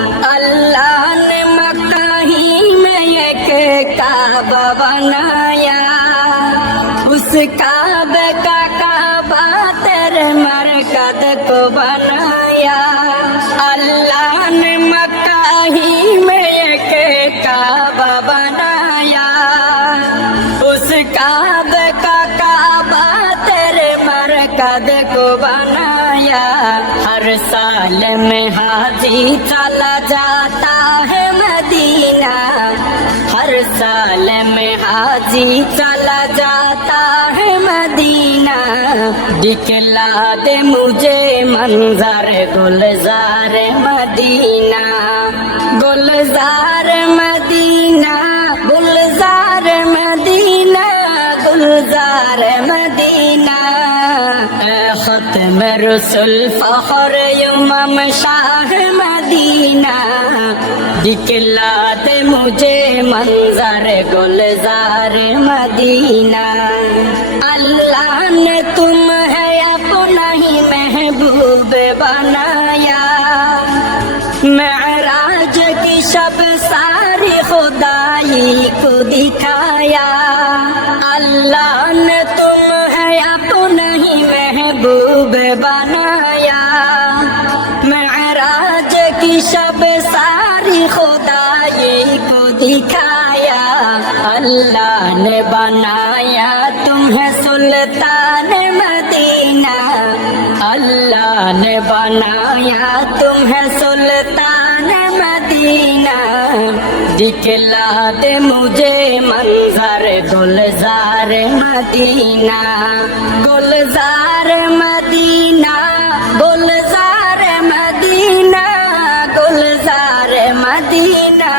अल्लाह ने मक्का ही में एक काबा बनाया, उस काबे का काबा तेरे मरकद को बनाया। अल्लाह ने मक्का ही में एक काबा बनाया, उस काबे का काबा तेरे मरकद को बनाया। हर साल में हाजी चला जाता है मदीना, हर साल में हाजी चला जाता है मदीना। दिखला दे मुझे मंजर गुलजार मदीना, गुलजार मदीना, गुलजार मदीना, गुलजार मदीना। खत्म रसूल फखर इमाम शाह मदीना, दिखला दे मुझे मंजर गुलजार मदीना। अल्लाह ने तुम है अपना ही महबूब बनाया, मेराज की शब सारी खुदाई को दिखाया। अल्लाह ने तुम है अपना ही महबूब बनाया, मेराज की शब सारी खुदाई को दिखाया। अल्लाह ने बनाया तुम्हें सुल्तान मदीना, अल्लाह ने बनाया तुम्हें सुल्तान मदीना। दिखला दे मुझे मंजर गुलजार मदीना, गुलजार मदीना, गुलजार मदीना, गुलजार मदीना।